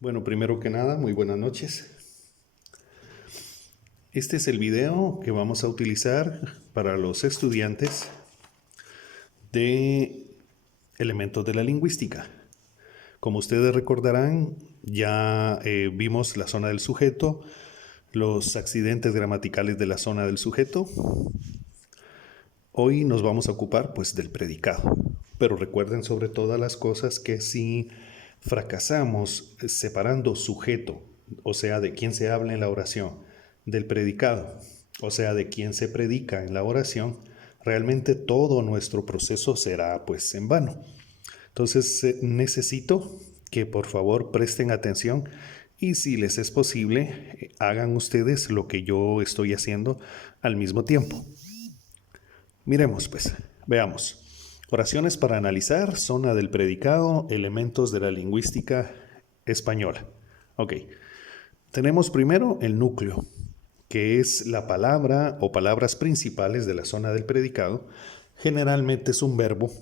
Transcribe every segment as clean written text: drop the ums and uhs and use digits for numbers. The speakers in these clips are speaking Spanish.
Bueno, primero que nada, muy buenas noches. Este es el video que vamos a utilizar para los estudiantes de elementos de la lingüística. Como ustedes recordarán, ya vimos la zona del sujeto, los accidentes gramaticales de la zona del sujeto. Hoy nos vamos a ocupar pues del predicado. Pero recuerden sobre todas las cosas que si fracasamos separando sujeto, o sea, de quién se habla en la oración, del predicado, o sea, de quién se predica en la oración, realmente todo nuestro proceso será pues en vano. Entonces necesito que por favor presten atención y si les es posible, hagan ustedes lo que yo estoy haciendo al mismo tiempo. Miremos pues, veamos. Oraciones para analizar, zona del predicado, elementos de la lingüística española. Ok, tenemos primero el núcleo, que es la palabra o palabras principales de la zona del predicado. Generalmente es un verbo,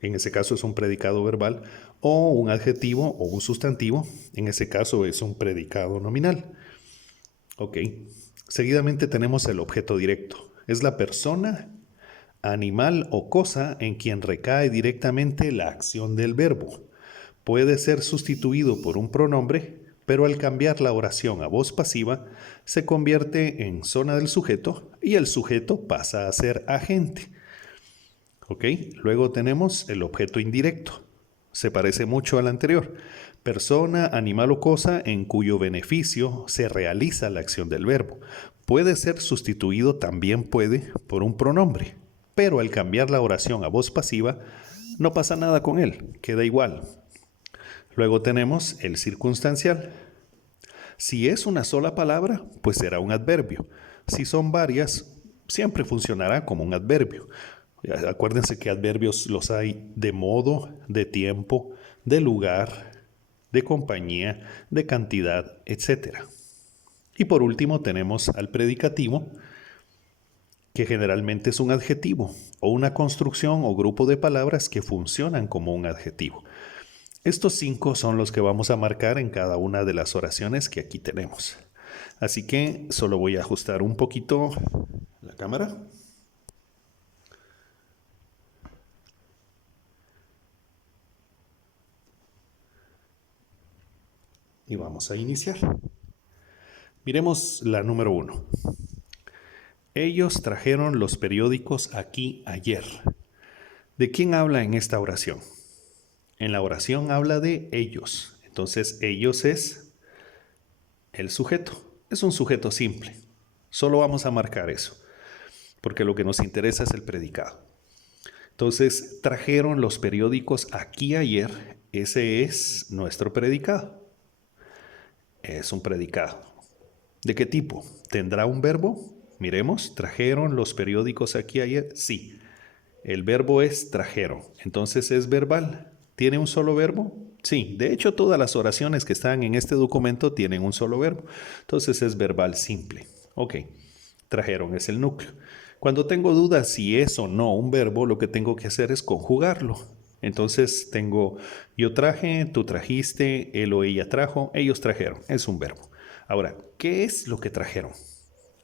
en ese caso es un predicado verbal, o un adjetivo o un sustantivo, en ese caso es un predicado nominal. Ok, seguidamente tenemos el objeto directo, es la persona, animal o cosa en quien recae directamente la acción del verbo. Puede ser sustituido por un pronombre, pero al cambiar la oración a voz pasiva, se convierte en zona del sujeto y el sujeto pasa a ser agente. ¿Ok? Luego tenemos el objeto indirecto. Se parece mucho al anterior. Persona, animal o cosa en cuyo beneficio se realiza la acción del verbo. Puede ser sustituido, también puede, por un pronombre, pero al cambiar la oración a voz pasiva, no pasa nada con él, queda igual. Luego tenemos el circunstancial. Si es una sola palabra, pues será un adverbio. Si son varias, siempre funcionará como un adverbio. Acuérdense que adverbios los hay de modo, de tiempo, de lugar, de compañía, de cantidad, etc. Y por último tenemos al predicativo, que generalmente es un adjetivo o una construcción o grupo de palabras que funcionan como un adjetivo. Estos 5 son los que vamos a marcar en cada una de las oraciones que aquí tenemos. Así que solo voy a ajustar un poquito la cámara. Y vamos a iniciar. Miremos la número 1. Ellos trajeron los periódicos aquí ayer. ¿De quién habla en esta oración? En la oración habla de ellos. Entonces, ellos es el sujeto. Es un sujeto simple. Solo vamos a marcar eso, porque lo que nos interesa es el predicado. Entonces, trajeron los periódicos aquí ayer. Ese es nuestro predicado. Es un predicado. ¿De qué tipo? ¿Tendrá un verbo? Miremos, ¿trajeron los periódicos aquí ayer? Sí. El verbo es trajeron. Entonces es verbal. ¿Tiene un solo verbo? Sí. De hecho, todas las oraciones que están en este documento tienen un solo verbo. Entonces es verbal simple. Ok. Trajeron es el núcleo. Cuando tengo dudas si es o no un verbo, lo que tengo que hacer es conjugarlo. Entonces tengo yo traje, tú trajiste, él o ella trajo, ellos trajeron. Es un verbo. Ahora, ¿qué es lo que trajeron?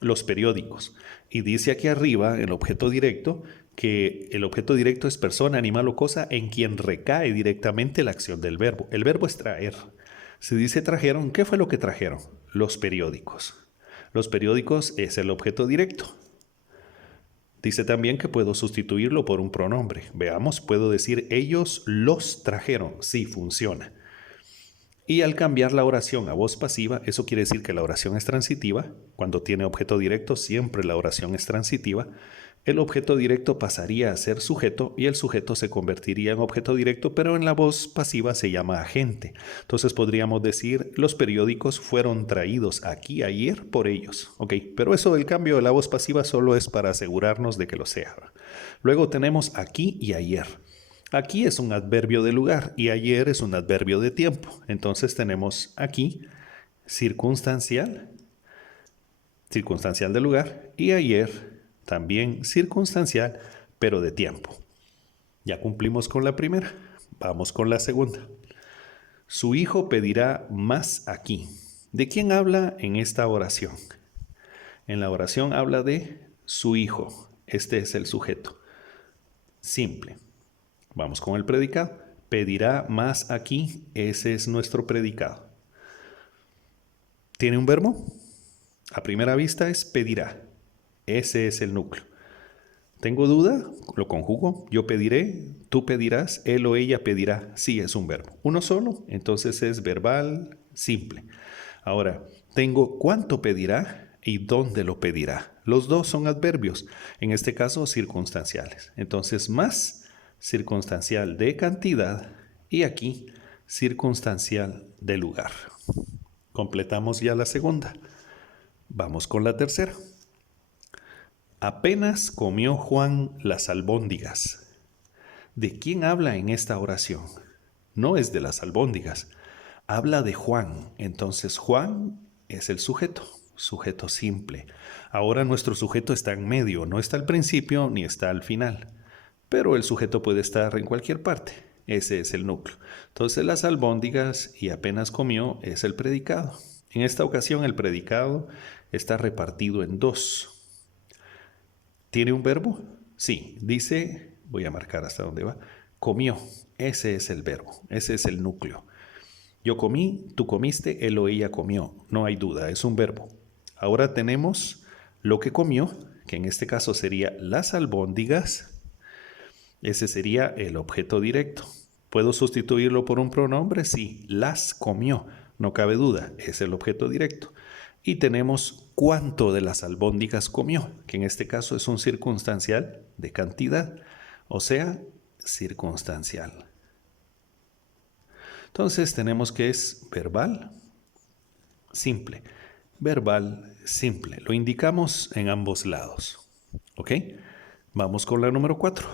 Los periódicos. Y dice aquí arriba, el objeto directo, que el objeto directo es persona, animal o cosa en quien recae directamente la acción del verbo. El verbo es traer. Se dice trajeron, ¿qué fue lo que trajeron? Los periódicos. Los periódicos es el objeto directo. Dice también que puedo sustituirlo por un pronombre. Veamos, puedo decir ellos los trajeron. Sí, funciona. Y al cambiar la oración a voz pasiva, eso quiere decir que la oración es transitiva. Cuando tiene objeto directo, siempre la oración es transitiva. El objeto directo pasaría a ser sujeto y el sujeto se convertiría en objeto directo, pero en la voz pasiva se llama agente. Entonces podríamos decir, los periódicos fueron traídos aquí ayer por ellos. Ok, pero eso del cambio de la voz pasiva solo es para asegurarnos de que lo sea. Luego tenemos aquí y ayer. Aquí es un adverbio de lugar y ayer es un adverbio de tiempo. Entonces tenemos aquí circunstancial, circunstancial de lugar, y ayer también circunstancial, pero de tiempo. Ya cumplimos con la primera. Vamos con la segunda. Su hijo pedirá más aquí. ¿De quién habla en esta oración? En la oración habla de su hijo. Este es el sujeto. Simple. Vamos con el predicado. Pedirá más aquí. Ese es nuestro predicado. ¿Tiene un verbo? A primera vista es pedirá. Ese es el núcleo. ¿Tengo duda? Lo conjugo. Yo pediré, tú pedirás, él o ella pedirá. Sí, es un verbo. Uno solo, entonces es verbal simple. Ahora, tengo cuánto pedirá y dónde lo pedirá. Los dos son adverbios, en este caso circunstanciales. Entonces, más circunstancial de cantidad y aquí circunstancial de lugar. Completamos ya la segunda. Vamos con la tercera. Apenas comió Juan las albóndigas. ¿De quién habla en esta oración? No es de las albóndigas. Habla de Juan. Entonces Juan es el sujeto, sujeto simple. Ahora nuestro sujeto está en medio, no está al principio ni está al final. Pero el sujeto puede estar en cualquier parte. Ese es el núcleo. Entonces las albóndigas y apenas comió es el predicado. En esta ocasión el predicado está repartido en dos. ¿Tiene un verbo? Sí, dice, voy a marcar hasta dónde va, comió. Ese es el verbo, ese es el núcleo. Yo comí, tú comiste, él o ella comió. No hay duda, es un verbo. Ahora tenemos lo que comió, que en este caso sería las albóndigas. Ese sería el objeto directo. ¿Puedo sustituirlo por un pronombre? Sí, las comió. No cabe duda, es el objeto directo. Y tenemos cuánto de las albóndigas comió, que en este caso es un circunstancial de cantidad, o sea, circunstancial. Entonces tenemos que es verbal, simple. Verbal, simple. Lo indicamos en ambos lados. ¿Ok? Vamos con la número 4.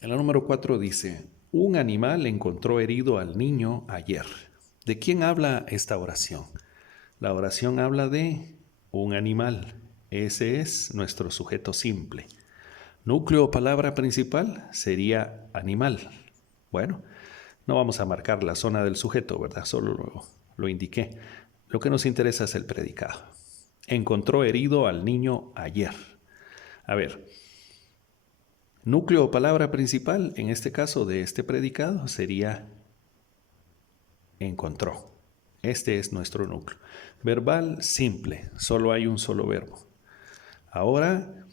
En la número 4 dice, un animal encontró herido al niño ayer. ¿De quién habla esta oración? La oración habla de un animal. Ese es nuestro sujeto simple. Núcleo o palabra principal sería animal. Bueno, no vamos a marcar la zona del sujeto, ¿verdad? Solo lo indiqué. Lo que nos interesa es el predicado. Encontró herido al niño ayer. A ver, núcleo o palabra principal, en este caso de este predicado, sería encontró. Este es nuestro núcleo. Verbal simple, solo hay un solo verbo. Ahora